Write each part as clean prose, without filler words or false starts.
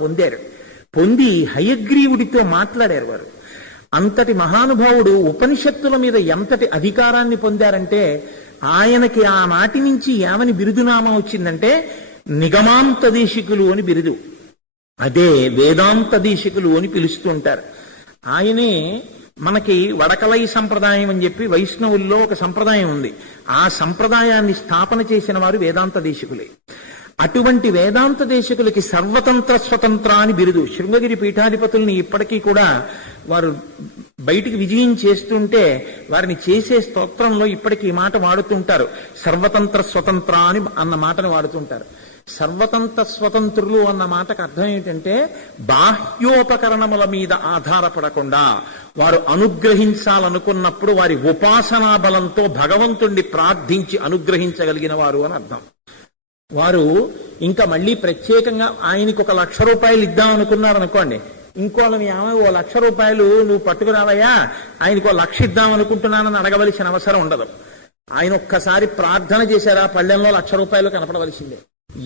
పొందారు. పొంది హయగ్రీవుడితో మాట్లాడారు వారు. అంతటి మహానుభావుడు ఉపనిషత్తుల మీద ఎంతటి అధికారాన్ని పొందారంటే, ఆయనకి ఆనాటి నుంచి ఏమని బిరుదునామా వచ్చిందంటే నిగమాంత దేశికులు అని బిరుదు. అదే వేదాంత దేశికులు అని పిలుస్తూ ఉంటారు. ఆయనే మనకి వడకలై సంప్రదాయం అని చెప్పి వైష్ణవుల్లో ఒక సంప్రదాయం ఉంది. ఆ సంప్రదాయాన్ని స్థాపన చేసిన వారు వేదాంత దేశికులే. అటువంటి వేదాంత దేశికులకి సర్వతంత్ర స్వతంత్ర అని బిరుదు. శృంగగిరి పీఠాధిపతుల్ని ఇప్పటికీ కూడా వారు బయటికి విజయం చేస్తుంటే వారిని చేసే స్తోత్రంలో ఇప్పటికీ ఈ మాట వాడుతుంటారు. సర్వతంత్ర స్వతంత్ర అని అన్న మాటను వాడుతుంటారు. సర్వతంత్ర స్వతంత్రులు అన్న మాటకు అర్థం ఏంటంటే, బాహ్యోపకరణముల మీద ఆధారపడకుండా వారు అనుగ్రహించాలనుకున్నప్పుడు వారి ఉపాసనా బలంతో భగవంతుణ్ణి ప్రార్థించి అనుగ్రహించగలిగిన వారు అని అర్థం. వారు ఇంకా మళ్ళీ ప్రత్యేకంగా ఆయనకు 1,00,000 రూపాయలు ఇద్దాం అనుకున్నారు అనుకోండి, ఇంకోళ్ళని ఏమో 1,00,000 రూపాయలు నువ్వు పట్టుకురావయ్యా, ఆయనకు 1,00,000 ఇద్దాం అనుకుంటున్నానని అడగవలసిన అవసరం ఉండదు. ఆయన ఒక్కసారి ప్రార్థన చేశారా, పళ్ళెంలో 1,00,000 రూపాయలు కనపడవలసిందే.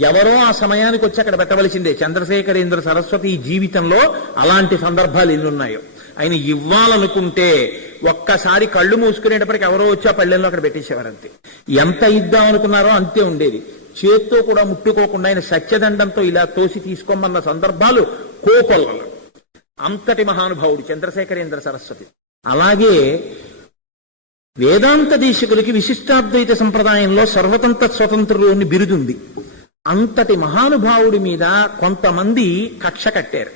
ఎవరో ఆ సమయానికి వచ్చి అక్కడ పెట్టవలసిందే. చంద్రశేఖరేంద్ర సరస్వతి జీవితంలో అలాంటి సందర్భాలు ఎన్నున్నాయో. ఆయన ఇవ్వాలనుకుంటే ఒక్కసారి కళ్ళు మూసుకునేటప్పటికి ఎవరో వచ్చి ఆ పళ్ళెంలో అక్కడ పెట్టేసేవారు. అంతే. ఎంత ఇద్దాం అనుకున్నారో అంతే ఉండేది. చేత్తో కూడా ముట్టుకోకుండా ఆయన సత్యదండంతో ఇలా తోసి తీసుకోమన్న సందర్భాలు కోకొల్లలు. అంతటి మహానుభావుడు చంద్రశేఖరేంద్ర సరస్వతి. అలాగే వేదాంత దేశికులకి విశిష్టాద్వైత సంప్రదాయంలో సర్వతంత్ర స్వతంత్రులు అని బిరుదుంది. అంతటి మహానుభావుడి మీద కొంతమంది కక్ష కట్టారు.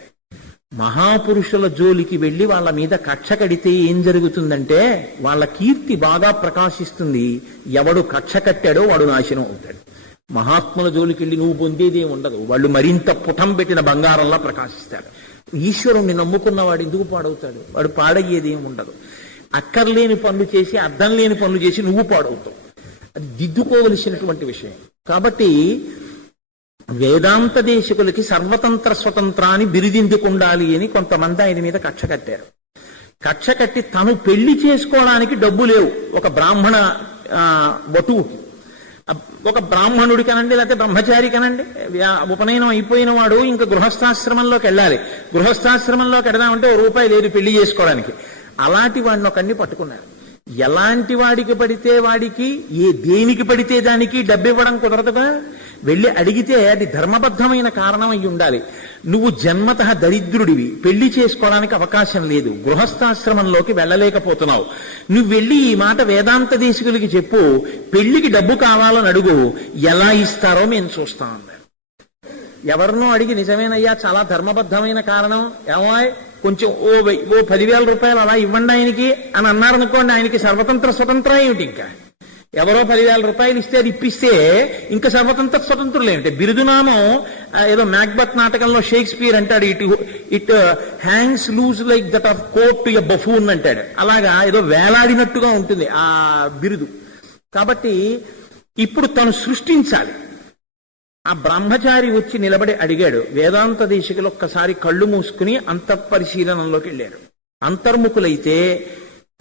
మహాపురుషుల జోలికి వెళ్లి వాళ్ళ మీద కక్ష కడితే ఏం జరుగుతుందంటే వాళ్ళ కీర్తి బాగా ప్రకాశిస్తుంది. ఎవడు కక్ష కట్టాడో వాడు నాశనం అవుతాడు. మహాత్ముల జోలికి వెళ్ళి నువ్వు పొందేదే ఉండదు. వాళ్ళు మరింత పుటం పెట్టిన బంగారంలా ప్రకాశిస్తాడు. ఈశ్వరుణ్ణి నమ్ముకున్న వాడు ఎందుకు పాడవుతాడు? వాడు పాడయ్యేది ఏమి ఉండదు. అక్కర్లేని పనులు చేసి, అర్థం లేని పనులు చేసి నువ్వు పాడవుతావు. అది దిద్దుకోవలసినటువంటి విషయం. కాబట్టి వేదాంత దేశికులకి సర్వతంత్ర స్వతంత్రాన్ని బిరుదిందుకుండాలి అని కొంతమంది ఆయన మీద కక్ష కట్టారు. కక్ష కట్టి తను పెళ్లి చేసుకోవడానికి డబ్బు లేవు ఒక బ్రాహ్మణ వటువుకి. ఒక బ్రాహ్మణుడి కనండి, లేకపోతే బ్రహ్మచారి కనండి, ఉపనయనం అయిపోయిన వాడు ఇంకా గృహస్థాశ్రమంలోకి వెళ్ళాలి. గృహస్థాశ్రమంలోకి వెడదామంటే ₹1 లేదు పెళ్లి చేసుకోవడానికి. అలాంటి వాడిని ఒకడిని పట్టుకున్నారు. ఎలాంటి వాడికి పడితే వాడికి, దేనికి పడితే దానికి డబ్బు ఇవ్వడం కుదరదుగా. వెళ్ళి అడిగితే అది ధర్మబద్ధమైన కారణం అయి ఉండాలి. నువ్వు జన్మతః దరిద్రుడివి, పెళ్లి చేసుకోవడానికి అవకాశం లేదు, గృహస్థాశ్రమంలోకి వెళ్ళలేకపోతున్నావు, నువ్వు వెళ్ళి ఈ మాట వేదాంత దేశికులకి చెప్పు, పెళ్లికి డబ్బు కావాలని అడుగు, ఎలా ఇస్తారో మేము చూస్తాం అన్నారు. ఎవరినో అడిగి నిజమేనయ్యా చాలా ధర్మబద్ధమైన కారణం, ఏమో కొంచెం ఓ 10,000 రూపాయలు అలా ఇవ్వండి ఆయనకి అని అన్నారనుకోండి, ఆయనకి సర్వతంత్ర స్వతంత్రం ఏమిటి? ఇంకా ఎవరో 10,000 రూపాయలు ఇస్తే అది ఇప్పిస్తే ఇంకా సర్వతంత్ర స్వతంత్రులు ఏమిటి? బిరుదునామం ఏదో మ్యాక్బత్ నాటకంలో షేక్స్పియర్ అంటాడు, it hangs loose like that of coat to a buffoon అంటాడు. అలాగా ఏదో వేలాడినట్టుగా ఉంటుంది ఆ బిరుదు. కాబట్టి ఇప్పుడు తను సృష్టించాలి. ఆ బ్రహ్మచారి వచ్చి నిలబడి అడిగాడు. వేదాంత దేశికులు ఒక్కసారి కళ్ళు మూసుకుని అంతఃపరిశీలనలోకి వెళ్ళారు. అంతర్ముఖులైతే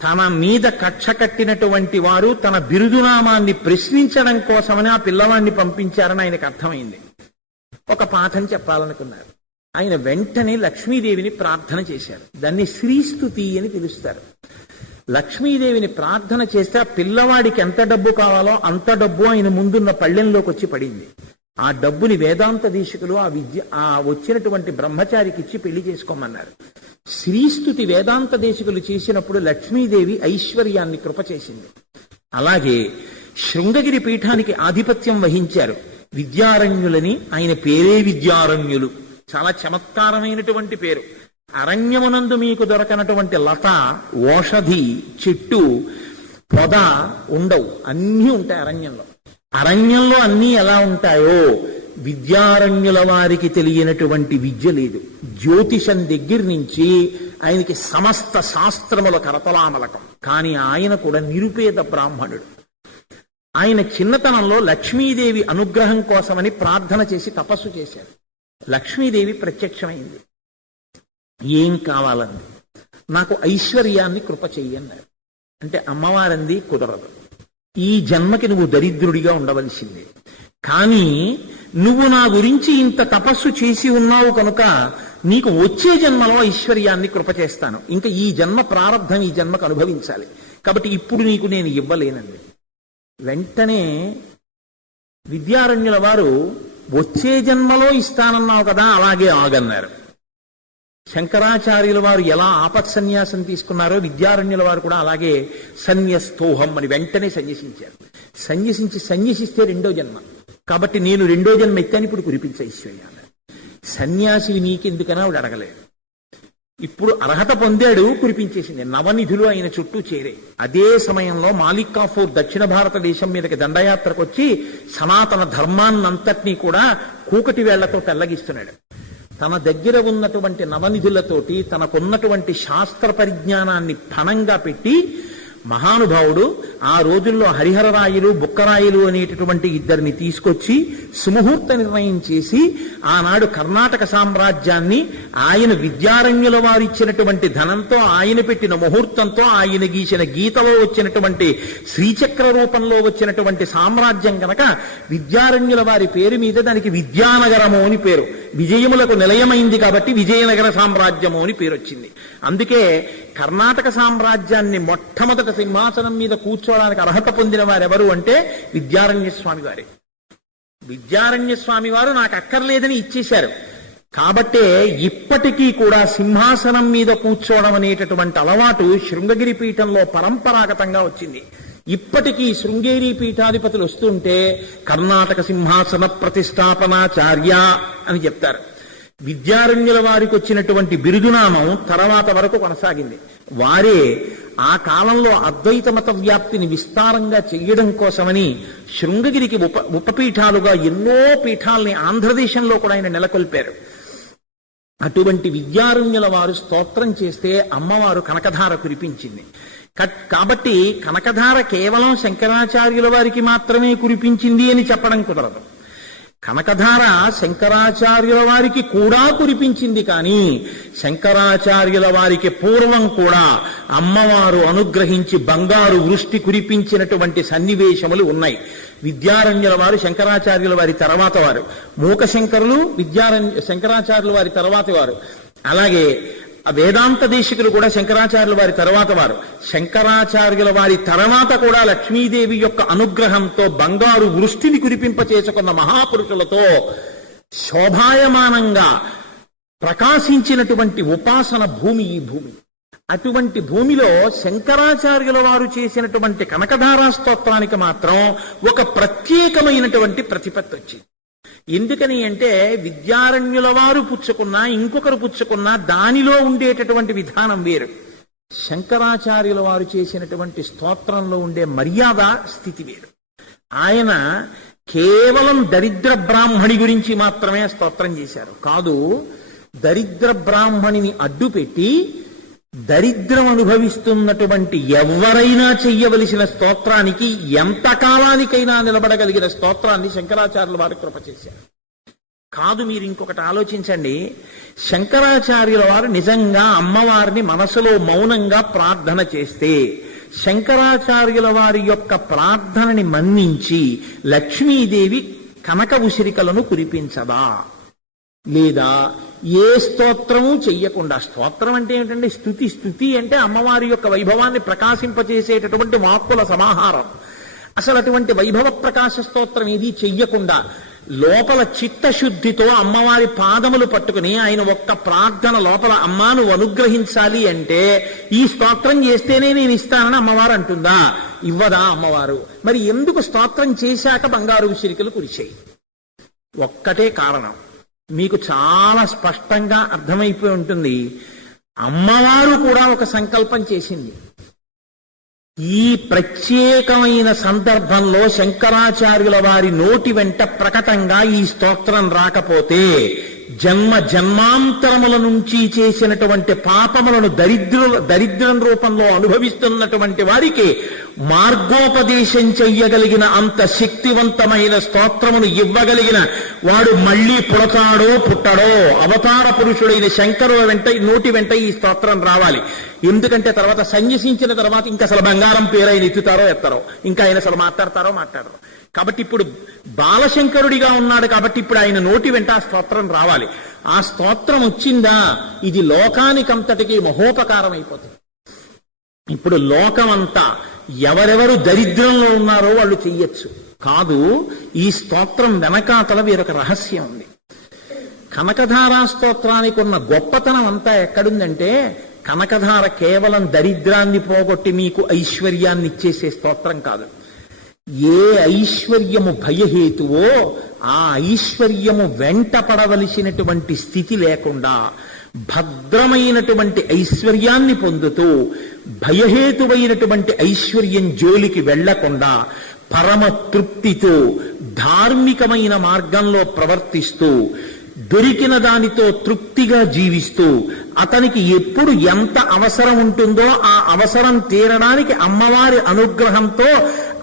తన మీద కక్ష కట్టినటువంటి వారు తన బిరుదునామాన్ని ప్రశ్నించడం కోసమని ఆ పిల్లవాడిని పంపించారని ఆయనకు అర్థమైంది. ఒక పాఠం చెప్పాలనుకున్నారు. ఆయన వెంటనే లక్ష్మీదేవిని ప్రార్థన చేశారు. దాన్ని శ్రీస్తుతి అని పిలుస్తారు. లక్ష్మీదేవిని ప్రార్థన చేస్తే ఆ పిల్లవాడికి ఎంత డబ్బు కావాలో అంత డబ్బు ఆయన ముందున్న పళ్ళెంలోకి వచ్చి పడింది. ఆ డబ్బుని వేదాంత దేశికులు ఆ వచ్చినటువంటి బ్రహ్మచారికి ఇచ్చి పెళ్లి చేసుకోమన్నారు. శ్రీస్తుతి వేదాంత దేశికులు చేసినప్పుడు లక్ష్మీదేవి ఐశ్వర్యాన్ని కృప చేసింది. అలాగే శృంగగిరి పీఠానికి ఆధిపత్యం వహించారు విద్యారణ్యులని. ఆయన పేరే విద్యారణ్యులు. చాలా చమత్కారమైనటువంటి పేరు. అరణ్యమునందు మీకు దొరకనటువంటి లత, ఓషధి, చెట్టు, పొద ఉండవు, అన్నీ ఉంటాయి అరణ్యంలో. అరణ్యంలో అన్నీ ఎలా ఉంటాయో విద్యారణ్యుల వారికి తెలియనటువంటి విద్య లేదు. జ్యోతిషం దగ్గర నుంచి ఆయనకి సమస్త శాస్త్రముల కరతలామలకం. కానీ ఆయన కూడా నిరుపేద బ్రాహ్మణుడు. ఆయన చిన్నతనంలో లక్ష్మీదేవి అనుగ్రహం కోసమని ప్రార్థన చేసి తపస్సు చేశారు. లక్ష్మీదేవి ప్రత్యక్షమైంది. ఏం కావాలండి? నాకు ఐశ్వర్యాన్ని కృప చెయ్యన్నారు. అంటే అమ్మవారంది కుదరదు, ఈ జన్మకి నువ్వు దరిద్రుడిగా ఉండవలసిందే. కానీ నువ్వు నా గురించి ఇంత తపస్సు చేసి ఉన్నావు కనుక నీకు వచ్చే జన్మలో ఐశ్వర్యాన్ని కృప చేస్తాను. ఇంకా ఈ జన్మ ప్రారంధం ఈ జన్మకు అనుభవించాలి, కాబట్టి ఇప్పుడు నీకు నేను ఇవ్వలేనండి. వెంటనే విద్యారణ్యుల వారు వచ్చే జన్మలో ఇస్తానన్నావు కదా, అలాగే ఆగన్నారు. శంకరాచార్యుల వారు ఎలా ఆపత్సన్యాసం తీసుకున్నారో విద్యారణ్యుల వారు కూడా అలాగే సన్యస్తోహం అని వెంటనే సన్యసించారు. సన్యసిస్తే రెండో జన్మ, కాబట్టి నేను రెండో జన్మ ఎత్తాను, ఇప్పుడు కురిపించే ఐశ్వర్యాన్ని. సన్యాసివి నీకెందుకని ఆవిడ అడగలేదు. ఇప్పుడు అర్హత పొందాడు, కురిపించేసింది. నవనిధులు ఆయన చుట్టూ చేరే. అదే సమయంలో మాలిక్ కాఫూర్ దక్షిణ భారతదేశం మీదకి దండయాత్రకు వచ్చి సనాతన ధర్మాన్నంతటినీ కూడా కూకటి వేళ్లతో తెల్లగిస్తున్నాడు. తన దగ్గర ఉన్నటువంటి నవనిధులతోటి తనకున్నటువంటి శాస్త్ర పరిజ్ఞానాన్ని పణంగా పెట్టి మహానుభావుడు ఆ రోజుల్లో హరిహరరాయలు బుక్కరాయలు అనేటటువంటి ఇద్దరిని తీసుకొచ్చి సుముహూర్త నిర్ణయం చేసి ఆనాడు కర్ణాటక సామ్రాజ్యాన్ని ఆయన విద్యారణ్యుల వారిచ్చినటువంటి ధనంతో, ఆయన పెట్టిన ముహూర్తంతో, ఆయన గీసిన గీతలో వచ్చినటువంటి శ్రీచక్ర రూపంలో వచ్చినటువంటి సామ్రాజ్యం కనుక విద్యారణ్యుల వారి పేరు మీద దానికి విద్యానగరము అని పేరు. విజయములకు నిలయమైంది కాబట్టి విజయనగర సామ్రాజ్యము అని పేరు వచ్చింది. అందుకే కర్ణాటక సామ్రాజ్యాన్ని మొట్టమొదట సింహాసనం మీద కూర్చోవడానికి అర్హత పొందిన వారెవరు అంటే విద్యారణ్య స్వామి వారే. విద్యారణ్య స్వామి వారు నాకు అక్కర్లేదని ఇచ్చేశారు. కాబట్టే ఇప్పటికీ కూడా సింహాసనం మీద కూర్చోవడం అనేటటువంటి అలవాటు శృంగగిరి పీఠంలో పరంపరాగతంగా వచ్చింది. ఇప్పటికీ శృంగేరి పీఠాధిపతులు వస్తుంటే కర్ణాటక సింహాసన ప్రతిష్టాపనాచార్య అని చెప్తారు. విద్యారణ్యుల వారికి వచ్చినటువంటి బిరుదునామం తర్వాత వరకు కొనసాగింది. వారే ఆ కాలంలో అద్వైత మత వ్యాప్తిని విస్తారంగా చెయ్యడం కోసమని శృంగగిరికి ఉపపీఠాలుగా ఎన్నో పీఠాలని ఆంధ్రదేశంలో కూడా ఆయన నెలకొల్పారు. అటువంటి విద్యారణ్యుల వారు స్తోత్రం చేస్తే అమ్మవారు కనకధార కురిపించింది. కాబట్టి కనకధార కేవలం శంకరాచార్యుల వారికి మాత్రమే కురిపించింది అని చెప్పడం కుదరదు. కనకధార శంకరాచార్యుల వారికి కూడా కురిపించింది, కానీ శంకరాచార్యుల వారికి పూర్వం కూడా అమ్మవారు అనుగ్రహించి బంగారు వృష్టి కురిపించినటువంటి సన్నివేశములు ఉన్నాయి. విద్యారణ్యుల వారు శంకరాచార్యుల వారి తర్వాత వారు, మూకశంకరులు శంకరాచార్యుల వారి తర్వాత వారు, అలాగే వేదాంత దేశికులు కూడా శంకరాచార్యుల వారి తర్వాత వారు. శంకరాచార్యుల వారి తర్వాత కూడా లక్ష్మీదేవి యొక్క అనుగ్రహంతో బంగారు వృష్టిని కురిపింపచేసుకున్న మహాపురుషులతో శోభాయమానంగా ప్రకాశించినటువంటి ఉపాసన భూమి ఈ భూమి. అటువంటి భూమిలో శంకరాచార్యుల వారు చేసినటువంటి కనకధారా స్తోత్రానికి మాత్రం ఒక ప్రత్యేకమైనటువంటి ప్రతిపత్తి వచ్చింది. ఎందుకని అంటే విద్యారణ్యుల వారు పుచ్చుకున్నా ఇంకొకరు పుచ్చుకున్నా దానిలో ఉండేటటువంటి విధానం వేరు. శంకరాచార్యుల వారు చేసినటువంటి స్తోత్రంలో ఉండే మర్యాద స్థితి వేరు. ఆయన కేవలం దరిద్ర బ్రాహ్మణి గురించి మాత్రమే స్తోత్రం చేశారు కాదు, దరిద్ర బ్రాహ్మణిని అడ్డుపెట్టి దరిద్రం అనుభవిస్తున్నటువంటి ఎవరైనా చెయ్యవలసిన స్తోత్రానికి ఎంత కాలానికైనా నిలబడగలిగిన స్తోత్రాన్ని శంకరాచార్యుల వారు కృప చేశారు. కాదు, మీరు ఇంకొకటి ఆలోచించండి. శంకరాచార్యుల వారు నిజంగా అమ్మవారిని మనసులో మౌనంగా ప్రార్థన చేస్తే శంకరాచార్యుల వారి యొక్క ప్రార్థనని మన్నించి లక్ష్మీదేవి కనక ఉసిరికలను కురిపించదా? లేదా ఏ స్తోత్రము చెయ్యకుండా, స్తోత్రం అంటే ఏంటంటే స్తుతి, స్తుతి అంటే అమ్మవారి యొక్క వైభవాన్ని ప్రకాశింపచేసేటటువంటి వాక్కుల సమాహారం. అసలు అటువంటి వైభవ ప్రకాశ స్తోత్రం ఏది చెయ్యకుండా లోపల చిత్తశుద్ధితో అమ్మవారి పాదములు పట్టుకుని ఆయన ఒక్క ప్రార్థన లోపల అమ్మా నువ్వు అనుగ్రహించాలి అంటే ఈ స్తోత్రం చేస్తేనే నేను ఇస్తానని అమ్మవారు అంటుందా? ఇవ్వదా అమ్మవారు? మరి ఎందుకు స్తోత్రం చేశాక బంగారు ఉసిరికలు కురిశాయి? ఒక్కటే కారణం, మీకు చాలా స్పష్టంగా అర్థమైపోయి ఉంటుంది. అమ్మవారు కూడా ఒక సంకల్పం చేసింది. ఈ ప్రత్యేకమైన సందర్భంలో శంకరాచార్యుల వారి నోటి వెంట ప్రకటంగా ఈ స్తోత్రం రాకపోతే జన్మ జన్మాంతరముల నుంచి చేసినటువంటి పాపములను దరిద్రం రూపంలో అనుభవిస్తున్నటువంటి వారికి మార్గోపదేశం చెయ్యగలిగిన అంత శక్తివంతమైన స్తోత్రమును ఇవ్వగలిగిన వాడు మళ్ళీ పుడతాడో పుట్టడో అవతార పురుషుడైన శంకరుల వెంట నోటి వెంట ఈ స్తోత్రం రావాలి. ఎందుకంటే తర్వాత సన్యసించిన తర్వాత ఇంకా అసలు బంగారం పేరైన ఎత్తుతారో ఎత్తారో, ఇంకా ఆయన అసలు మాట్లాడతారో మాట్లాడరు. కాబట్టి ఇప్పుడు బాలశంకరుడిగా ఉన్నాడు కాబట్టి ఇప్పుడు ఆయన నోటి వెంట ఆ స్తోత్రం రావాలి. ఆ స్తోత్రం వచ్చిందా ఇది లోకానికంతటికి మహోపకారం అయిపోతుంది. ఇప్పుడు లోకమంతా ఎవరెవరు దరిద్రంలో ఉన్నారో వాళ్ళు చెయ్యొచ్చు కాదు. ఈ స్తోత్రం వెనకాతల వేరొక రహస్యం ఉంది. కనకధారా స్తోత్రానికి ఉన్న గొప్పతనం అంతా ఎక్కడుందంటే, కనకధార కేవలం దరిద్రాన్ని పోగొట్టి మీకు ఐశ్వర్యాన్ని ఇచ్చేసే స్తోత్రం కాదు. ఏ ఐశ్వర్యము భయహేతువో ఆ ఐశ్వర్యము వెంట పడవలసినటువంటి స్థితి లేకుండా భద్రమైనటువంటి ఐశ్వర్యాన్ని పొందుతూ భయహేతువైనటువంటి ఐశ్వర్యం జోలికి వెళ్లకుండా పరమ తృప్తితో ధార్మికమైన మార్గంలో ప్రవర్తిస్తూ దొరికిన దానితో తృప్తిగా జీవిస్తూ అతనికి ఎప్పుడు ఎంత అవసరం ఉంటుందో ఆ అవసరం తీరడానికి అమ్మవారి అనుగ్రహంతో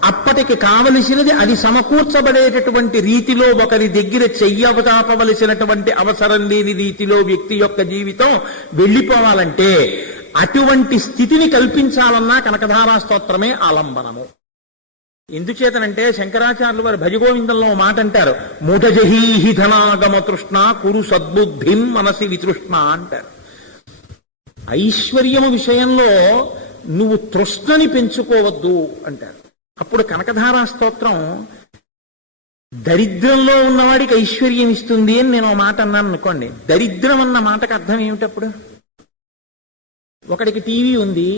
అప్పటికి కావలసినది అది సమకూర్చబడేటటువంటి రీతిలో ఒకరి దగ్గర చెయ్యవతాపవలసినటువంటి అవసరం లేని రీతిలో వ్యక్తి యొక్క జీవితం వెళ్ళిపోవాలంటే అటువంటి స్థితిని కల్పించాలన్నా కనకధారా స్తోత్రమే ఆలంబనము. ఎందుచేతనంటే శంకరాచార్యులు వారు భజగోవిందంలో మాట అంటారు, మూఢజహీహి ధనాగమ తృష్ణ కురు సద్బుద్ధిం మనసి వితృష్ణ అంటారు. ఐశ్వర్యము విషయంలో నువ్వు తృష్ణని పెంచుకోవద్దు అంటారు. అప్పుడు కనకధారా స్తోత్రం దరిద్రంలో ఉన్నవాడికి ఐశ్వర్యం ఇస్తుంది అని నేను మాట అన్నాను అనుకోండి. దరిద్రం అన్న మాటకు అర్థం ఏమిటప్పుడు? ఒకడికి టీవీ ఉంది,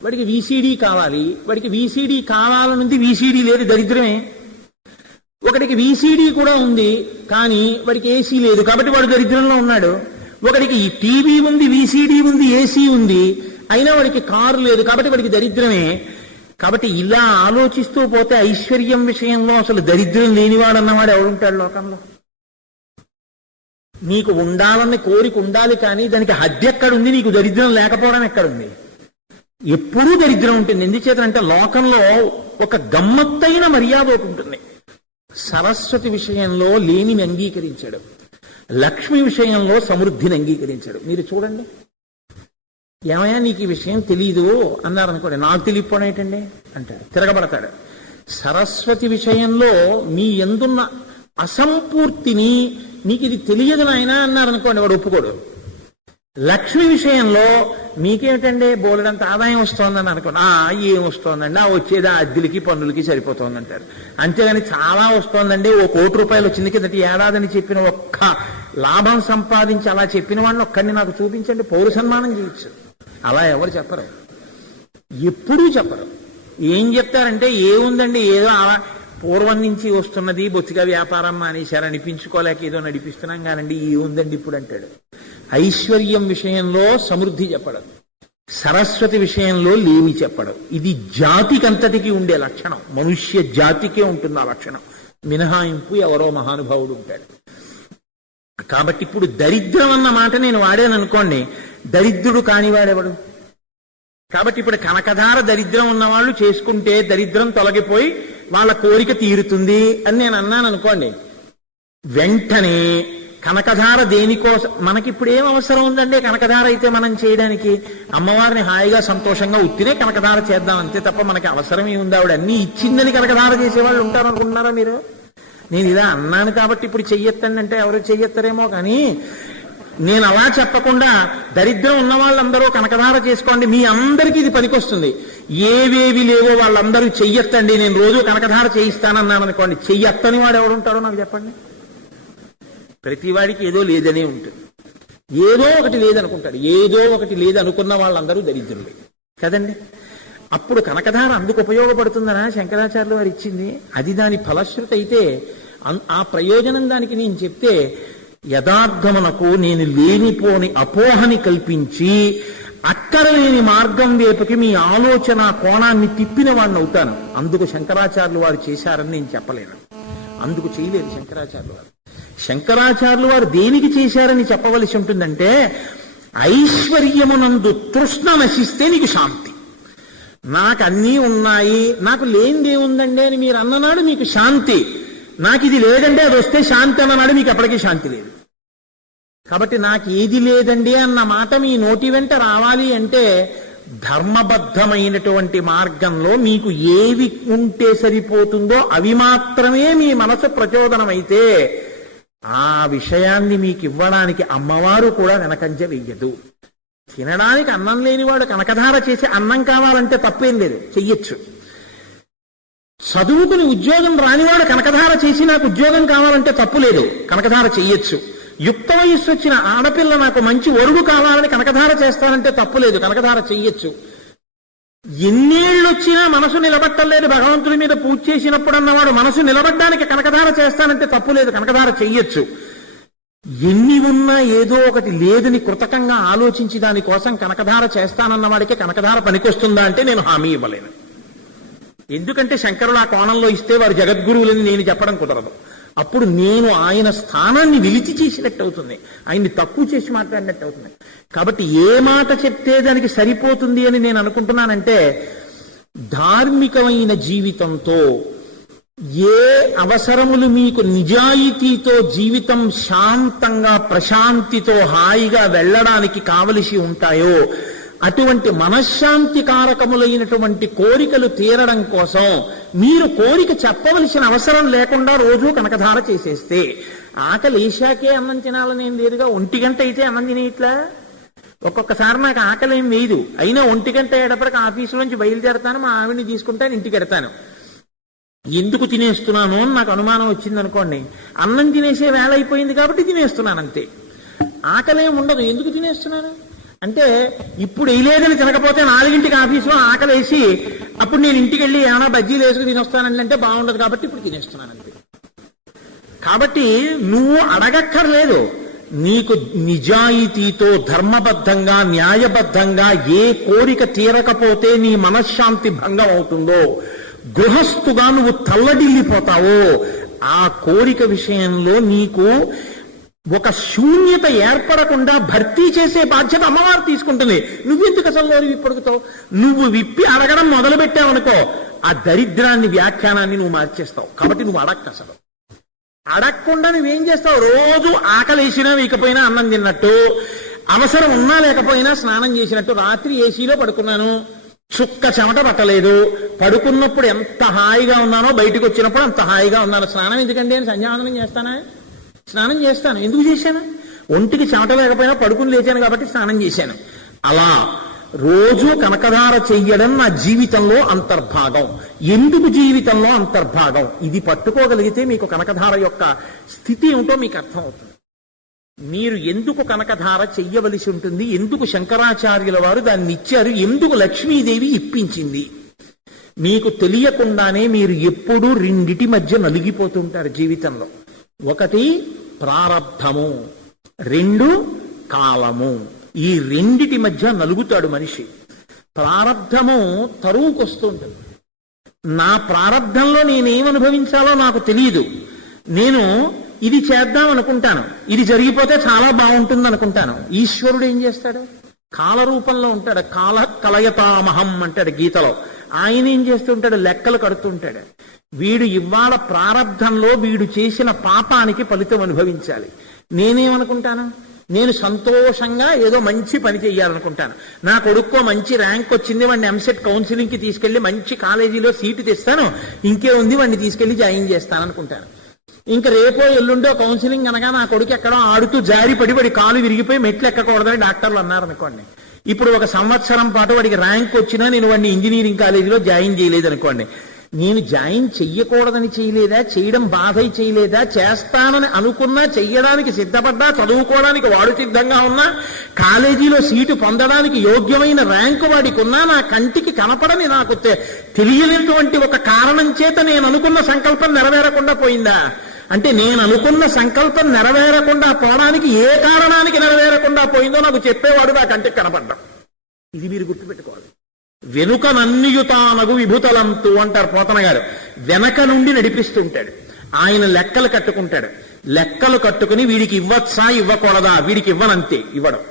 వాడికి వీసీడీ కావాలి, వాడికి వీసీడీ కావాలనుంది, వీసీడీ లేదు, దరిద్రమే. ఒకడికి వీసీడీ కూడా ఉంది కానీ వాడికి ఏసీ లేదు కాబట్టి వాడు దరిద్రంలో ఉన్నాడు. ఒకడికి టీవీ ఉంది, వీసీడీ ఉంది, ఏసీ ఉంది, అయినా వాడికి కారు లేదు కాబట్టి వాడికి దరిద్రమే. కాబట్టి ఇలా ఆలోచిస్తూ పోతే ఐశ్వర్యం విషయంలో అసలు దరిద్రం లేనివాడన్నవాడు ఎవడుంటాడు లోకంలో? నీకు ఉండాలన్న కోరిక ఉండాలి కానీ దానికి హద్దు ఎక్కడుంది? నీకు దరిద్రం లేకపోవడం ఎక్కడుంది? ఎప్పుడూ దరిద్రం ఉంటుంది. ఎందుచేతంటే లోకంలో ఒక గమ్మత్తైన మర్యాద ఒకటి ఉంటుంది. సరస్వతి విషయంలో లేనిని అంగీకరించాడు, లక్ష్మి విషయంలో సమృద్ధిని అంగీకరించాడు. మీరు చూడండి, ఏమయ్యా నీకు ఈ విషయం తెలీదు అన్నారు అనుకోండి, నాకు తెలియకపోవడం ఏంటండి అంటాడు, తిరగబడతాడు. సరస్వతి విషయంలో మీ ఎందున్న అసంపూర్తిని నీకు ఇది తెలియదు నాయనా అన్నారనుకోండి, వాడు ఒప్పుకోడు. లక్ష్మి విషయంలో మీకేమిటండి బోలెడంత ఆదాయం వస్తోందని అనుకోండి, ఏం వస్తోందండి, వచ్చేదా అద్దెలకి పన్నులకి సరిపోతోందంటారు. అంతేగాని చాలా వస్తోందండి, ఓ 1 కోటి రూపాయలు వచ్చింది కిందటి ఏడాదని చెప్పిన ఒక్క లాభం సంపాదించి అలా చెప్పిన వాడిని ఒక్కడిని నాకు చూపించండి, పౌర సన్మానం చేయొచ్చు. అలా ఎవరు చెప్పరు, ఎప్పుడూ చెప్పరు. ఏం చెప్తారంటే ఏముందండి, ఏదో పూర్వం నుంచి వస్తున్నది, బొత్తిగా వ్యాపారం మానేశారు అనిపించుకోలేక ఏదో నడిపిస్తున్నాం కానండి, ఏముందండి ఇప్పుడు అంటాడు. ఐశ్వర్యం విషయంలో సమృద్ధి చెప్పడం, సరస్వతి విషయంలో లేమి చెప్పడం, ఇది జాతికంతటికి ఉండే లక్షణం. మనుష్య జాతికే ఉంటుంది ఆ లక్షణం, మినహాయింపు ఎవరో మహానుభావుడు ఉంటాడు. కాబట్టి ఇప్పుడు దరిద్రం అన్న మాట నేను వాడాను అనుకోండి, దరిద్రుడు కానివాడెవడు? కాబట్టి ఇప్పుడు కనకధార దరిద్రం ఉన్నవాళ్ళు చేసుకుంటే దరిద్రం తొలగిపోయి వాళ్ళ కోరిక తీరుతుంది అని నేను అన్నాను అనుకోండి, వెంటనే కనకధార దేనికోసం మనకిప్పుడు ఏం అవసరం ఉందండి? కనకధార అయితే మనం చేయడానికి అమ్మవారిని హాయిగా సంతోషంగా ఉత్తినే కనకధార చేద్దాం అంతే తప్ప మనకి అవసరం ఏముంది? ఆవిడ అన్ని ఇచ్చిందని కనకధార చేసేవాళ్ళు ఉంటారు అనుకుంటున్నారా మీరు? నేను ఇలా అన్నాను కాబట్టి ఇప్పుడు చెయ్యొత్తండి అంటే ఎవరు చెయ్యొత్తరేమో, కానీ నేను అలా చెప్పకుండా దరిద్రం ఉన్న వాళ్ళందరూ కనకధార చేసుకోండి, మీ అందరికీ ఇది పనికొస్తుంది. ఏవేవి లేవో వాళ్ళందరూ చెయ్యొత్తండి, నేను రోజు కనకధార చేయిస్తానన్నాను అనుకోండి, చెయ్యొత్తని వాడు ఎవడుంటాడో నాకు చెప్పండి. ప్రతివాడికి ఏదో లేదనే ఉంటుంది, ఏదో ఒకటి లేదనుకుంటాడు. ఏదో ఒకటి లేదనుకున్న వాళ్ళందరూ దరిద్రులే కదండి. అప్పుడు కనకధార అందుకు ఉపయోగపడుతుందనా శంకరాచార్యులు వారు ఇచ్చింది? అది దాని ఫలశ్రుతి అయితే ఆ ప్రయోజనం దానికి నేను చెప్తే యథార్థమునకు నేను లేనిపోని అపోహని కల్పించి అక్కడ లేని మార్గం వైపుకి మీ ఆలోచన కోణాన్ని తిప్పిన వాడిని అవుతాను. అందుకు శంకరాచార్యులు వారు చేశారని నేను చెప్పలేను, అందుకు చేయలేదు శంకరాచార్యులు వారు. శంకరాచార్యులు వారు దేనికి చేశారని చెప్పవలసి ఉంటుందంటే, ఐశ్వర్యమునందు తృష్ణ నశిస్తే నీకు శాంతి. నాకు అన్నీ ఉన్నాయి, నాకు లేనిదేముందండి అని మీరు అన్ననాడు మీకు శాంతి, నాకు ఇది లేదండి అది వస్తే శాంతి అన్ననాడు మీకు అప్పటికీ శాంతి లేదు. కాబట్టి నాకు ఏది లేదండి అన్న మాట మీ నోటి వెంట రావాలి అంటే ధర్మబద్ధమైనటువంటి మార్గంలో మీకు ఏవి ఉంటే సరిపోతుందో అవి మాత్రమే మీ మనసు ప్రచోదనమైతే ఆ విషయాన్ని మీకు ఇవ్వడానికి అమ్మవారు కూడా వెనకంజ వెయ్యదు. తినడానికి అన్నం లేనివాడు కనకధార చేసి అన్నం కావాలంటే తప్పేం లేదు, చెయ్యొచ్చు. చదువుకుని ఉద్యోగం రానివాడు కనకధార చేసి నాకు ఉద్యోగం కావాలంటే తప్పు లేదు, కనకధార చెయ్యొచ్చు. యుక్త వయస్సు వచ్చిన ఆడపిల్ల నాకు మంచి వరుడు కావాలని కనకధార చేస్తానంటే తప్పు లేదు, కనకధార చెయ్యొచ్చు. ఎన్నేళ్ళు వచ్చినా మనసు నిలబట్టలేదు భగవంతుడి మీద పూజ చేసినప్పుడు అన్నవాడు మనసు నిలబడ్డానికి కనకధార చేస్తానంటే తప్పు లేదు, కనకధార చెయ్యొచ్చు. ఎన్ని ఉన్నా ఏదో ఒకటి లేదని కృతకంగా ఆలోచించి దానికోసం కనకధార చేస్తానన్న వాడికి కనకధార పనికొస్తుందా అంటే నేను హామీ ఇవ్వలేను. ఎందుకంటే శంకరులు ఆ కోణంలో ఇస్తే వారు జగద్గురువులని నేను చెప్పడం కుదరదు. అప్పుడు నేను ఆయన స్థానాన్ని విలిచి చేసినట్టు అవుతుంది, ఆయన్ని తక్కువ చేసి మాట్లాడినట్టు అవుతుంది. కాబట్టి ఏ మాట చెప్తే దానికి సరిపోతుంది అని నేను అనుకుంటున్నానంటే, ధార్మికమైన జీవితంతో ఏ అవసరములు మీకు నిజాయితీతో జీవితం శాంతంగా ప్రశాంతితో హాయిగా వెళ్ళడానికి కావలసి ఉంటాయో అటువంటి మనశ్శాంతి కారకములైనటువంటి కోరికలు తీరడం కోసం మీరు కోరిక చెప్పవలసిన అవసరం లేకుండా రోజు కనకధార చేసేస్తే, ఆకలి వేశాకే అన్నం తినాలని ఏం లేదుగా. 1 గంట అయితే అన్నం తినేట్లా. ఒక్కొక్కసారి నాకు ఆకలి ఏం వేయదు, అయినా 1 గంట అయ్యేటప్పటికి ఆఫీసులోంచి బయలుదేరతాను, మా ఆవిడని తీసుకుంటాను, ఇంటికి వెడతాను. ఎందుకు తినేస్తున్నాను అని నాకు అనుమానం వచ్చిందనుకోండి, అన్నం తినేసే వేళ అయిపోయింది కాబట్టి తినేస్తున్నాను అంతే. ఆకలి ఏం ఉండదు, ఎందుకు తినేస్తున్నాను అంటే ఇప్పుడు వేయలేదని తినకపోతే 4 ఆఫీసులో ఆకలి వేసి అప్పుడు నేను ఇంటికి వెళ్ళి ఏమైనా బజ్జీలు వేసుకుని తినొస్తానండి అంటే బాగుండదు కాబట్టి ఇప్పుడు తినేస్తున్నాను అంతే. కాబట్టి నువ్వు అడగక్కర్లేదు, నీకు నిజాయితీతో ధర్మబద్ధంగా న్యాయబద్ధంగా ఏ కోరిక తీరకపోతే నీ మనశ్శాంతి భంగం అవుతుందో, గృహస్థుగా నువ్వు తల్లడిల్లిపోతావో, ఆ కోరిక విషయంలో నీకు ఒక శూన్యత ఏర్పడకుండా భర్తీ చేసే బాధ్యత అమ్మవారు తీసుకుంటుంది. నువ్వెందుకు అసలు నోరు విప్పడుగుతావు? నువ్వు విప్పి అడగడం మొదలు పెట్టావనుకో, ఆ దరిద్రాన్ని వ్యాఖ్యానాన్ని నువ్వు మార్చేస్తావు. కాబట్టి నువ్వు అసలు అడగకుండా నువ్వేం చేస్తావు? రోజు ఆకలేసినా వీకపోయినా అన్నం తిన్నట్టు, అవసరం ఉన్నా లేకపోయినా స్నానం చేసినట్టు. రాత్రి ఏసీలో పడుకున్నాను, చుక్క చెమట పట్టలేదు, పడుకున్నప్పుడు ఎంత హాయిగా ఉన్నానో బయటకు వచ్చినప్పుడు అంత హాయిగా ఉన్నాను. స్నానం ఎందుకండి అని సంధ్యావందనం చేస్తానా? స్నానం చేస్తాను. ఎందుకు చేశాను? ఒంటికి చెమట లేకపోయినా పడుకుని లేచాను కాబట్టి స్నానం చేశాను. అలా రోజు కనకధార చెయ్యడం నా జీవితంలో అంతర్భాగం. ఎందుకు జీవితంలో అంతర్భాగం? ఇది పట్టుకోగలిగితే మీకు కనకధార యొక్క స్థితి ఏమిటో మీకు అర్థం అవుతుంది. మీరు ఎందుకు కనకధార చెయ్యవలసి ఉంటుంది, ఎందుకు శంకరాచార్యుల వారు దాన్ని ఇచ్చారు, ఎందుకు లక్ష్మీదేవి ఇప్పించింది, మీకు తెలియకుండానే మీరు ఎప్పుడూ 2 మధ్య నలిగిపోతుంటారు జీవితంలో. 1 ప్రారబ్ధము, 2 కాలము. ఈ 2 మధ్య నలుగుతాడు మనిషి. ప్రారబ్ధము తరువుకొస్తుంటుంది. నా ప్రారబ్ధంలో నేనేమనుభవించాలో నాకు తెలియదు. నేను ఇది చేద్దాం అనుకుంటాను, ఇది జరిగిపోతే చాలా బాగుంటుంది అనుకుంటాను. ఈశ్వరుడు ఏం చేస్తాడు? కాల రూపంలో ఉంటాడు. కాల కలయతామహం అంటాడు గీతలో. ఆయన ఏం చేస్తుంటాడు? లెక్కలు కడుతుంటాడు. వీడు ఇవాళ ప్రారబ్ధంలో వీడు చేసిన పాపానికి ఫలితం అనుభవించాలి. నేనేమనుకుంటాను? నేను సంతోషంగా ఏదో మంచి పని చెయ్యాలనుకుంటాను. నా కొడుక్కో మంచి ర్యాంక్ వచ్చింది, వాడిని ఎంసెట్ కౌన్సిలింగ్ కి తీసుకెళ్లి మంచి కాలేజీలో సీటు తెస్తాను, ఇంకే ఉంది వాడిని తీసుకెళ్లి జాయిన్ చేస్తాను అనుకుంటాను. ఇంకా రేపో ఎల్లుండో కౌన్సిలింగ్ అనగా నా కొడుకు ఎక్కడో ఆడుతూ జారి పడి కాలు విరిగిపోయి మెట్లు ఎక్కకూడదని డాక్టర్లు అన్నారనుకోండి. ఇప్పుడు 1 సంవత్సరం పాటు వాడికి ర్యాంక్ వచ్చినా నేను వాడిని ఇంజనీరింగ్ కాలేజీలో జాయిన్ చేయలేదు అనుకోండి. నేను జాయిన్ చెయ్యకూడదని చేయలేదా? చేయడం బాధై చేయలేదా? చేస్తానని అనుకున్నా, చెయ్యడానికి సిద్ధపడ్డా, చదువుకోవడానికి వాడు సిద్ధంగా ఉన్నా, కాలేజీలో సీటు పొందడానికి యోగ్యమైన ర్యాంకు వాడికి ఉన్నా, నా కంటికి కనపడని నాకు తెలియనటువంటి ఒక కారణం చేత నేను అనుకున్న సంకల్పం నెరవేరకుండా పోయిందా? అంటే నేను అనుకున్న సంకల్పం నెరవేరకుండా పోవడానికి ఏ కారణానికి నెరవేరకుండా పోయిందో నాకు చెప్పేవాడు నా కంటికి కనపడ్డా. ఇది మీరు గుర్తుపెట్టుకోవాలి. వెనుక నన్నియుతానగు విభుతలంతు అంటారు పోతన గారు. వెనక నుండి నడిపిస్తుంటాడు ఆయన. లెక్కలు కట్టుకుంటాడు. లెక్కలు కట్టుకుని వీడికి ఇవ్వచ్చా ఇవ్వకూడదా, వీడికి ఇవ్వనంతే, ఇవ్వడం.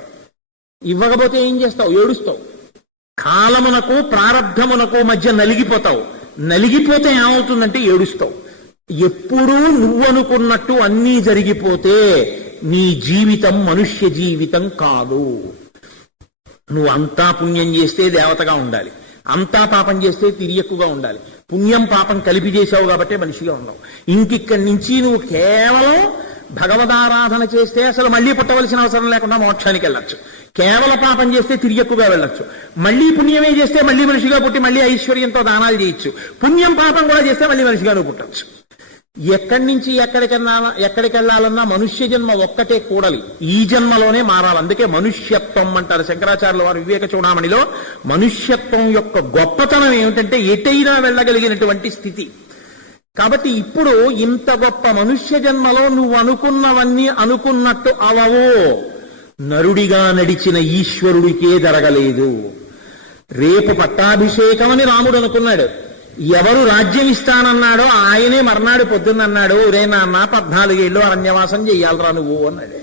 ఇవ్వకపోతే ఏం చేస్తావు? ఏడుస్తావు. కాలమునకు ప్రారబ్ధమునకు మధ్య నలిగిపోతావు. నలిగిపోతే ఏమవుతుందంటే ఏడుస్తావు. ఎప్పుడూ నువ్వనుకున్నట్టు అన్నీ జరిగిపోతే నీ జీవితం మనుష్య జీవితం కాదు. నువ్వు అంతా పుణ్యం చేస్తే దేవతగా ఉండాలి, అంతా పాపం చేస్తే తిరియక్కుగా ఉండాలి. పుణ్యం పాపం కలిపి చేసావు కాబట్టే మనిషిగా ఉండవు. ఇంకిక్కడి నుంచి నువ్వు కేవలం భగవదారాధన చేస్తే అసలు మళ్ళీ పుట్టవలసిన అవసరం లేకుండా మోక్షానికి వెళ్ళొచ్చు. కేవల పాపం చేస్తే తిరియక్కుగా వెళ్ళొచ్చు. మళ్ళీ పుణ్యమే చేస్తే మళ్ళీ మనిషిగా పుట్టి మళ్ళీ ఐశ్వర్యంతో దానాలు చేయొచ్చు. పుణ్యం పాపం కూడా చేస్తే మళ్ళీ మనిషిగా నువ్వు పుట్టచ్చు. ఎక్కడి నుంచి ఎక్కడికి వెళ్ళాలన్నా మనుష్య జన్మ ఒక్కటే కూడలి, ఈ జన్మలోనే మారాలి. అందుకే మనుష్యత్వం అంటారు శంకరాచార్యుల వారు వివేక చూడామణిలో. మనుష్యత్వం యొక్క గొప్పతనం ఏమిటంటే ఎటైనా వెళ్ళగలిగినటువంటి స్థితి. కాబట్టి ఇప్పుడు ఇంత గొప్ప మనుష్య జన్మలో నువ్వు అనుకున్నవన్నీ అనుకున్నట్టు అవవో. నరుడిగా నడిచిన ఈశ్వరుడికే జరగలేదు. రేపు పట్టాభిషేకం అని రాముడు అనుకున్నాడు. ఎవరు రాజ్యం ఇస్తానన్నాడో ఆయనే మర్నాడు పొద్దున్నన్నాడు, ఒరే నాన్న 14 ఏళ్ళు అరణ్యవాసం చెయ్యాలరా నువ్వు అన్నాడు.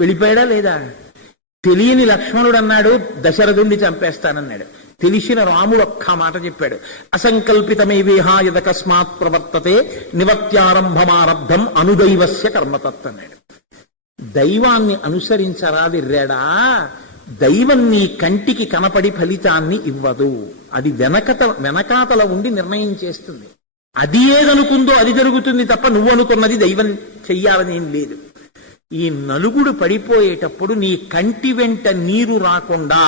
వెళ్ళిపోయాడా లేదా? తెలియని లక్ష్మణుడు అన్నాడు దశరథుణ్ణి చంపేస్తానన్నాడు. తెలిసిన రాముడు ఒక్క మాట చెప్పాడు, అసంకల్పితమేవేహ యదకస్మాత్ ప్రవర్తతే నివత్యారంభమారబ్ధం అనుదైవస్య కర్మతత్ అన్నాడు. దైవాన్ని అనుసరించరాదిర్రాడా, దైవం నీ కంటికి కనపడి ఫలితాన్ని ఇవ్వదు. అది వెనకాతల ఉండి నిర్ణయం చేస్తుంది. అది ఏదనుకుందో అది జరుగుతుంది తప్ప నువ్వు అనుకున్నది దైవం చెయ్యాలని ఏం లేదు. ఈ నలుగుడు పడిపోయేటప్పుడు నీ కంటి వెంట నీరు రాకుండా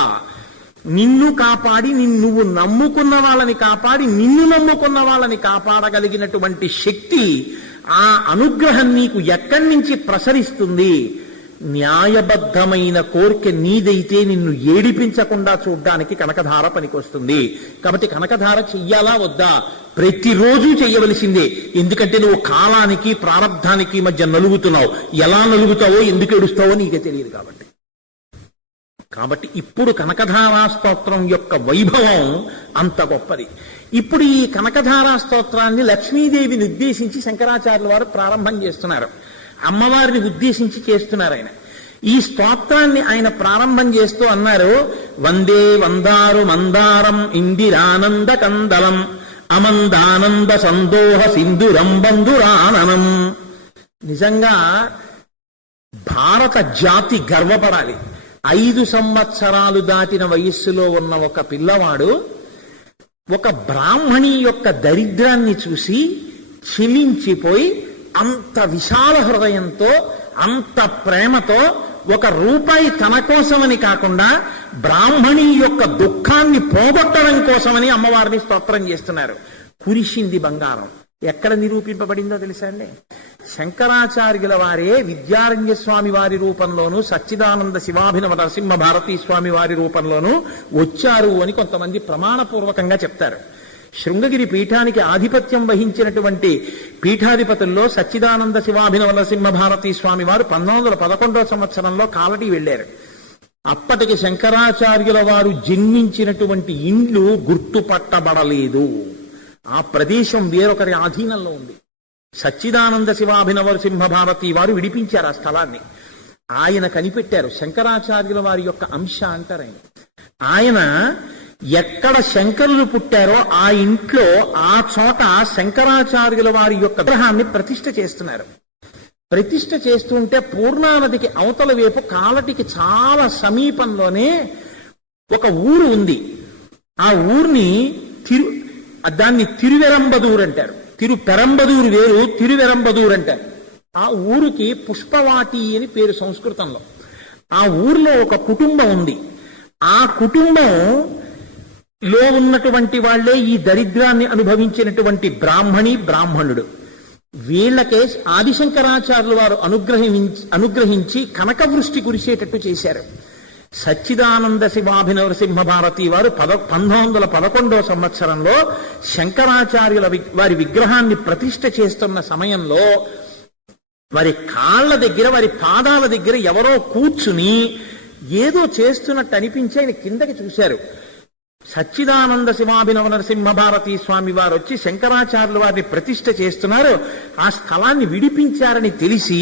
నిన్ను కాపాడి నువ్వు నమ్ముకున్న వాళ్ళని కాపాడి నిన్ను నమ్ముకున్న వాళ్ళని కాపాడగలిగినటువంటి శక్తి, ఆ అనుగ్రహం నీకు ఎక్కడి నుంచి ప్రసరిస్తుంది? న్యాయబద్ధమైన కోరిక నీదైతే నిన్ను ఏడిపించకుండా చూడ్డానికి కనకధార పనికొస్తుంది. కాబట్టి కనకధార చెయ్యాలా వద్దా? ప్రతిరోజు చెయ్యవలసిందే. ఎందుకంటే నువ్వు కాలానికి ప్రారంధానికి మధ్య నలుగుతున్నావు. ఎలా నలుగుతావో ఎందుకు ఏడుస్తావో నీకే తెలియదు. కాబట్టి ఇప్పుడు కనకధారా స్తోత్రం యొక్క వైభవం అంత గొప్పది. ఇప్పుడు ఈ కనకధారా స్తోత్రాన్ని లక్ష్మీదేవిని ఉద్దేశించి శంకరాచార్యుల వారు ప్రారంభం చేస్తున్నారు. అమ్మవారిని ఉద్దేశించి చేస్తున్నారు ఆయన. ఈ స్తోత్రాన్ని ఆయన ప్రారంభం చేస్తూ అన్నారు, వందే వందారు మందారం ఇందిరానంద కందలం అమందానంద సందోహ సింధురం బంధురాననం. నిజంగా భారత జాతి గర్వపడాలి. 5 సంవత్సరాలు దాటిన వయస్సులో ఉన్న ఒక పిల్లవాడు ఒక బ్రాహ్మణి యొక్క దరిద్రాన్ని చూసి చిలించిపోయి అంత విశాల హృదయంతో అంత ప్రేమతో ₹1 తన కోసమని కాకుండా బ్రాహ్మణి యొక్క దుఃఖాన్ని పోగొట్టడం కోసమని అమ్మవారిని స్తోత్రం చేస్తున్నారు. కురిసింది బంగారం. ఎక్కడ నిరూపింపబడిందో తెలుసా అండి? శంకరాచార్యుల వారే విద్యారణ్య స్వామి వారి రూపంలోనూ సచ్చిదానంద శివాభినవ నరసింహ భారతీ స్వామి వారి రూపంలోనూ వచ్చారు అని కొంతమంది ప్రమాణపూర్వకంగా చెప్తారు. శృంగగిరి పీఠానికి ఆధిపత్యం వహించినటువంటి పీఠాధిపతుల్లో సచ్చిదానంద శివాభినవ నరసింహ భారతీ స్వామి వారు 1911వ సంవత్సరంలో కాలటి వెళ్లారు. అప్పటికి శంకరాచార్యుల వారు జన్మించినటువంటి ఇండ్లు గుర్తుపట్టబడలేదు. ఆ ప్రదేశం వేరొకరి ఆధీనంలో ఉంది. సచ్చిదానంద శివాభినవ నరసింహ భారతీ వారు విడిపించారు ఆ స్థలాన్ని. ఆయన కనిపెట్టారు. శంకరాచార్యుల వారి యొక్క అంశ అంటారు ఆయన. ఎక్కడ శంకరులు పుట్టారో ఆ ఇంట్లో ఆ చోట శంకరాచార్యుల వారి యొక్క విగ్రహాన్ని ప్రతిష్ఠ చేస్తున్నారు. ప్రతిష్ఠ చేస్తుంటే పూర్ణానదికి అవతల వైపు కాలటికి చాలా సమీపంలోనే ఒక ఊరు ఉంది. ఆ ఊరిని దాన్ని తిరువెరంబదూరు అంటారు. తిరుపెరంబదూరు వేరు, తిరువెరంబదూరు అంటారు. ఆ ఊరికి పుష్పవాటి అని పేరు సంస్కృతంలో. ఆ ఊరిలో ఒక కుటుంబం ఉంది. ఆ కుటుంబంలో ఉన్నటువంటి వాళ్లే ఈ దరిద్రాన్ని అనుభవించినటువంటి బ్రాహ్మణుడు. వీళ్లకే ఆదిశంకరాచార్యులు వారు అనుగ్రహించి కనకవృష్టి కురిసేటట్టు చేశారు. సచ్చిదానంద శివాభినవ నరసింహ భారతీ వారు 1911వ సంవత్సరంలో శంకరాచార్యుల వారి విగ్రహాన్ని ప్రతిష్ఠ చేస్తున్న సమయంలో వారి కాళ్ల దగ్గర, వారి పాదాల దగ్గర ఎవరో కూర్చుని ఏదో చేస్తున్నట్టు అనిపించి ఆయన కిందకి చూశారు. సచ్చిదానంద శివాభినవ నరసింహ భారతీ స్వామి వారు వచ్చి శంకరాచార్యుల వారిని ప్రతిష్ఠ చేస్తున్నారు. ఆ స్థలాన్ని విడిపించారని తెలిసి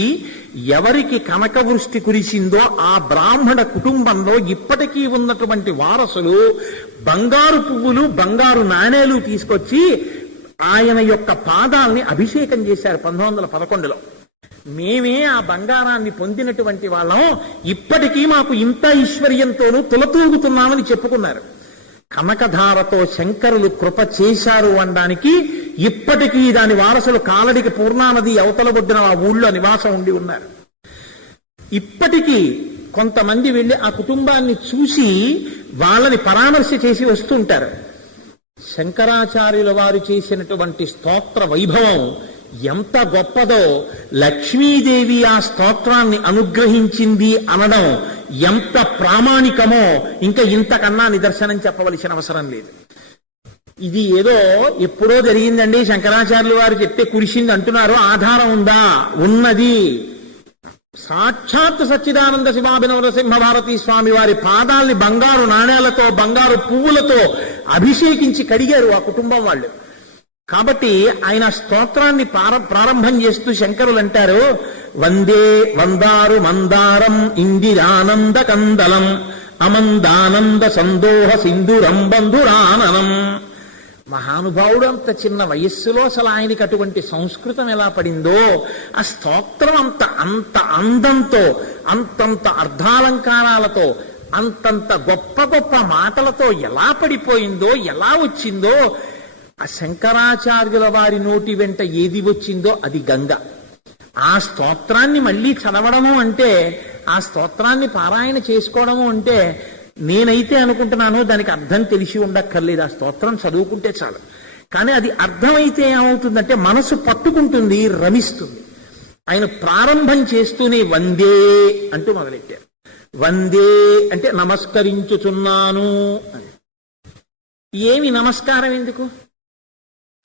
ఎవరికి కనకవృష్టి కురిసిందో ఆ బ్రాహ్మణ కుటుంబంలో ఇప్పటికీ ఉన్నటువంటి వారసులు బంగారు పువ్వులు, బంగారు నాణేలు తీసుకొచ్చి ఆయన యొక్క పాదాలని అభిషేకం చేశారు 1911లో. మేమే ఆ బంగారాన్ని పొందినటువంటి వాళ్ళం, ఇప్పటికీ మాకు ఇంత ఐశ్వర్యంతోనూ తులతూగుతున్నామని చెప్పుకున్నారు. కనకధారతో శంకరులు కృప చేశారు అనడానికి ఇప్పటికీ దాని వారసులు కాలడికి పూర్ణానది అవతల ఒడ్డున ఆ ఊళ్ళో నివాసం ఉండి ఉన్నారు. ఇప్పటికీ కొంతమంది వెళ్ళి ఆ కుటుంబాన్ని చూసి వాళ్ళని పరామర్శ చేసి వస్తుంటారు. శంకరాచార్యుల వారు చేసినటువంటి స్తోత్ర వైభవం ఎంత గొప్పదో, లక్ష్మీదేవి ఆ స్తోత్రాన్ని అనుగ్రహించింది అనడం ఎంత ప్రామాణికమో ఇంకా ఇంతకన్నా నిదర్శనం చెప్పవలసిన అవసరం లేదు. ఇది ఏదో ఎప్పుడో జరిగిందండి, శంకరాచార్యుల వారు చెప్తే కురిసింది అంటున్నారు. ఆధారం ఉందా? ఉన్నది. సాక్షాత్ సచ్చిదానంద శివాభినవ నరసింహ భారతీ స్వామి వారి పాదాల్ని బంగారు నాణేలతో బంగారు పువ్వులతో అభిషేకించి కడిగారు ఆ కుటుంబం వాళ్ళు. కాబట్టి ఆయన స్తోత్రాన్ని ప్రారంభం చేస్తూ శంకరులు అంటారు, వందే వందారు మందారం ఇందిరానంద కందలం అమందానంద సందోహ సింధురం బంధురాననం. మహానుభావుడు అంత చిన్న వయస్సులో అసలు ఆయనకి అటువంటి సంస్కృతం ఎలా పడిందో, ఆ స్తోత్రం అంత అందంతో, అంతంత అర్ధాలంకారాలతో, అంతంత గొప్ప గొప్ప మాటలతో ఎలా పడిపోయిందో, ఎలా వచ్చిందో. ఆ శంకరాచార్యుల వారి నోటి వెంట ఏది వచ్చిందో అది గంగ. ఆ స్తోత్రాన్ని మళ్ళీ చదవడము అంటే, ఆ స్తోత్రాన్ని పారాయణ చేసుకోవడము అంటే, నేనైతే అనుకుంటున్నాను దానికి అర్థం తెలిసి ఉండక్కర్లేదు, ఆ స్తోత్రం చదువుకుంటే చాలు. కానీ అది అర్థమైతే ఏమవుతుందంటే మనసు పట్టుకుంటుంది, రమిస్తుంది. ఆయన ప్రారంభం చేస్తూనే వందే అంటూ మొదలెట్టారు. వందే అంటే నమస్కరించుచున్నాను అని. ఏమి నమస్కారం ఎందుకు?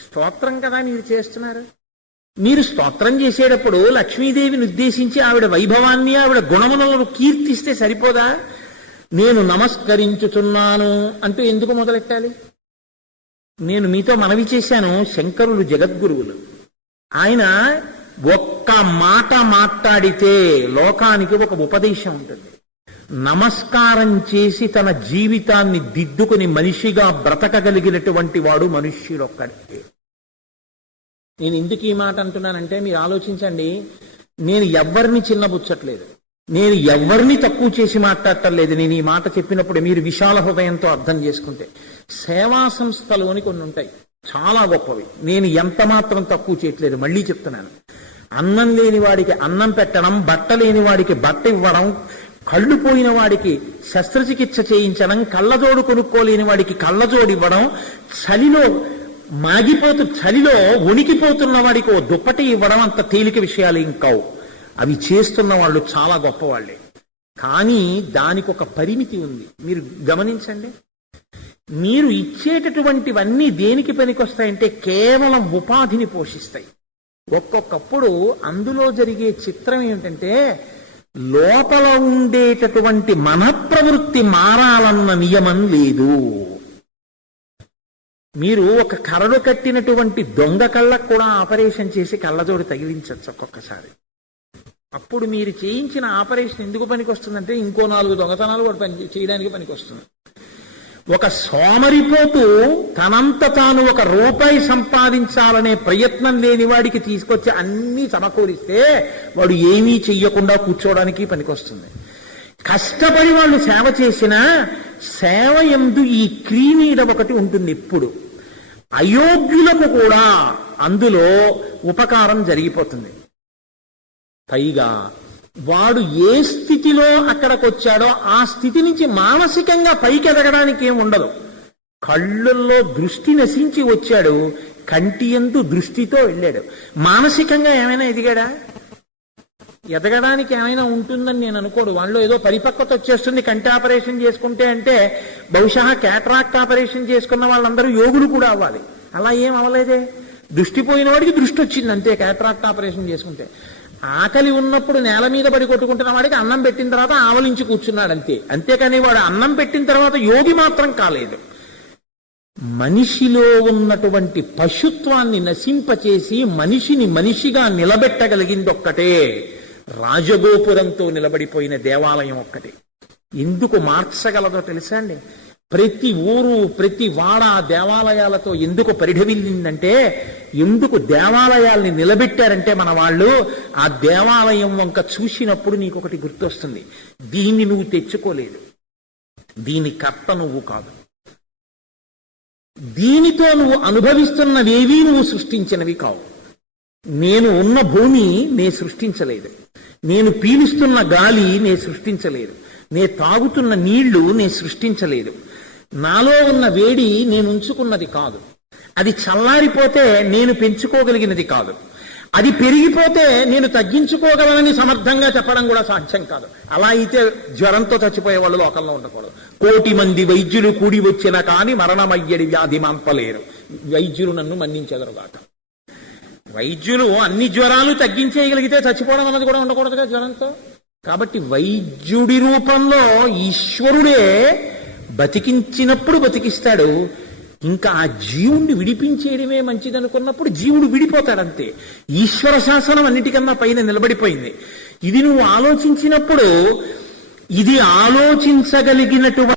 స్తోత్రం కదా మీరు చేస్తున్నారు. మీరు స్తోత్రం చేసేటప్పుడు లక్ష్మీదేవిని ఉద్దేశించి ఆవిడ వైభవాన్ని, ఆవిడ గుణములను కీర్తిస్తే సరిపోదా? నేను నమస్కరించుచున్నాను అంటూ ఎందుకు మొదలెట్టాలి? నేను మీతో మనవి చేశాను, శంకరులు జగద్గురువులు. ఆయన ఒక్క మాట మాట్లాడితే లోకానికి ఒక ఉపదేశం ఉంటుంది. నమస్కారం చేసి తన జీవితాన్ని దిద్దుకుని మనిషిగా బ్రతకగలిగినటువంటి వాడు మనుష్యుడొక్కడే. నేను ఎందుకు ఈ మాట అంటున్నానంటే మీరు ఆలోచించండి. నేను ఎవ్వరిని చిన్నబుచ్చట్లేదు, నేను ఎవరిని తక్కువ చేసి మాట్లాడటం లేదు. నేను ఈ మాట చెప్పినప్పుడు మీరు విశాల హృదయంతో అర్థం చేసుకుంటే, సేవా సంస్థలోని కొన్ని ఉంటాయి చాలా గొప్పవి. నేను ఎంత మాత్రం తక్కువ చేయట్లేదు, మళ్ళీ చెప్తున్నాను. అన్నం లేని వాడికి అన్నం పెట్టడం, బట్ట లేని వాడికి బట్ట ఇవ్వడం, కళ్ళు పోయిన వాడికి శస్త్రచికిత్స చేయించడం, కళ్ళజోడు కొనుక్కోలేని వాడికి కళ్ళజోడు ఇవ్వడం, చలిలో వణికిపోతున్న వాడికి ఓ దుప్పటి ఇవ్వడం అంత తేలిక విషయాలు ఇంకావు. అవి చేస్తున్న వాళ్ళు చాలా గొప్పవాళ్లే. కానీ దానికి ఒక పరిమితి ఉంది. మీరు గమనించండి. మీరు ఇచ్చేటటువంటివన్నీ దేనికి పనికొస్తాయంటే కేవలం ఉపాధిని పోషిస్తాయి. ఒక్కొక్కప్పుడు అందులో జరిగే చిత్రం ఏమిటంటే, లోపల ఉండేటటువంటి మనఃప్రవృత్తి మారాలన్న నియమం లేదు. మీరు ఒక కరడు కట్టినటువంటి దొంగ కళ్ళకు కూడా ఆపరేషన్ చేసి కళ్ళజోడు తగిలించచ్చు ఒక్కొక్కసారి. అప్పుడు మీరు చేయించిన ఆపరేషన్ ఎందుకు పనికొస్తుందంటే ఇంకో 4 దొంగతనాలు కూడా చేయడానికి పనికొస్తుంది. ఒక సోమరిపోతూ తనంత తాను ₹1 సంపాదించాలనే ప్రయత్నం లేని వాడికి తీసుకొచ్చి అన్నీ సమకూరిస్తే వాడు ఏమీ చెయ్యకుండా కూర్చోవడానికి పనికొస్తుంది. కష్టపడి వాళ్ళు సేవ చేసినా సేవ యందు ఈ క్రీనీడ ఒకటి ఉంటుంది. ఎప్పుడు అయోగ్యులకు కూడా అందులో ఉపకారం జరిగిపోతుంది. పైగా వాడు ఏ స్థితిలో అక్కడికి వచ్చాడో ఆ స్థితి నుంచి మానసికంగా పైకి ఎదగడానికి ఏం ఉండదు. కళ్ళల్లో దృష్టి నశించి వచ్చాడు, కంటి యందు దృష్టితో వెళ్ళాడు. మానసికంగా ఏమైనా ఎదిగాడా? ఎదగడానికి ఏమైనా ఉంటుందని నేను అనుకోడు. వాళ్ళలో ఏదో పరిపక్వత వచ్చేస్తుంది కంటి ఆపరేషన్ చేసుకుంటే అంటే, బహుశా క్యాటరాక్ట్ ఆపరేషన్ చేసుకున్న వాళ్ళందరూ యోగులు కూడా అవ్వాలి. అలా ఏం అవ్వలేదే. దృష్టి పోయిన వాడికి దృష్టి వచ్చింది అంతే క్యాటరాక్ట్ ఆపరేషన్ చేసుకుంటే. ఆకలి ఉన్నప్పుడు నేల మీద పడి కొట్టుకుంటున్న వాడికి అన్నం పెట్టిన తర్వాత ఆవలించి కూర్చున్నాడు అంతే. అంతేకాని వాడు అన్నం పెట్టిన తర్వాత యోగి మాత్రం కాలేదు. మనిషిలో ఉన్నటువంటి పశుత్వాన్ని నశింపచేసి మనిషిని మనిషిగా నిలబెట్టగలిగింది ఒక్కటే రాజగోపురంతో నిలబడిపోయిన దేవాలయం ఒక్కటే. ఎందుకు మార్చగలదో తెలుసా అండి? ప్రతి ఊరు ప్రతి వాడ దేవాలయాలతో ఎందుకు పరిఢవిల్లిందంటే, ఎందుకు దేవాలయాల్ని నిలబెట్టారంటే మన వాళ్ళు, ఆ దేవాలయం వంక చూసినప్పుడు నీకు ఒకటి గుర్తొస్తుంది, దీన్ని నువ్వు తెచ్చుకోలేదు, దీని కర్త నువ్వు కాదు, దీనితో నువ్వు అనుభవిస్తున్నవేవీ నువ్వు సృష్టించినవి కావు. నేను ఉన్న భూమి నే సృష్టించలేదు, నేను పీలుస్తున్న గాలి నే సృష్టించలేదు, నే తాగుతున్న నీళ్లు నే సృష్టించలేదు, నాలో ఉన్న వేడి నేను ఉంచుకున్నది కాదు, అది చల్లారిపోతే నేను పెంచుకోగలిగినది కాదు, అది పెరిగిపోతే నేను తగ్గించుకోగలనని సమర్థంగా చెప్పడం కూడా సాధ్యం కాదు. అలా అయితే జ్వరంతో చచ్చిపోయే వాళ్ళు లోకంలో ఉండకూడదు. 1,000,000 మంది వైద్యులు కూడి వచ్చినా కానీ మరణమయ్యడి వ్యాధి మాన్పలేరు, వైద్యులు నన్ను మన్నించెదరుగాక. వైద్యులు అన్ని జ్వరాలు తగ్గించేయగలిగితే చచ్చిపోవడం అన్నది కూడా ఉండకూడదుగా జ్వరంతో. కాబట్టి వైద్యుడి రూపంలో ఈశ్వరుడే బతికించినప్పుడు బతికిస్తాడు. ఇంకా ఆ జీవుణ్ణి విడిపించేయడమే మంచిదనుకున్నప్పుడు జీవుడు విడిపోతాడంతే. ఈశ్వర శాసనం అన్నిటికన్నా పైన నిలబడిపోయింది. ఇది నువ్వు ఆలోచించినప్పుడు, ఇది ఆలోచించగలిగినటువంటి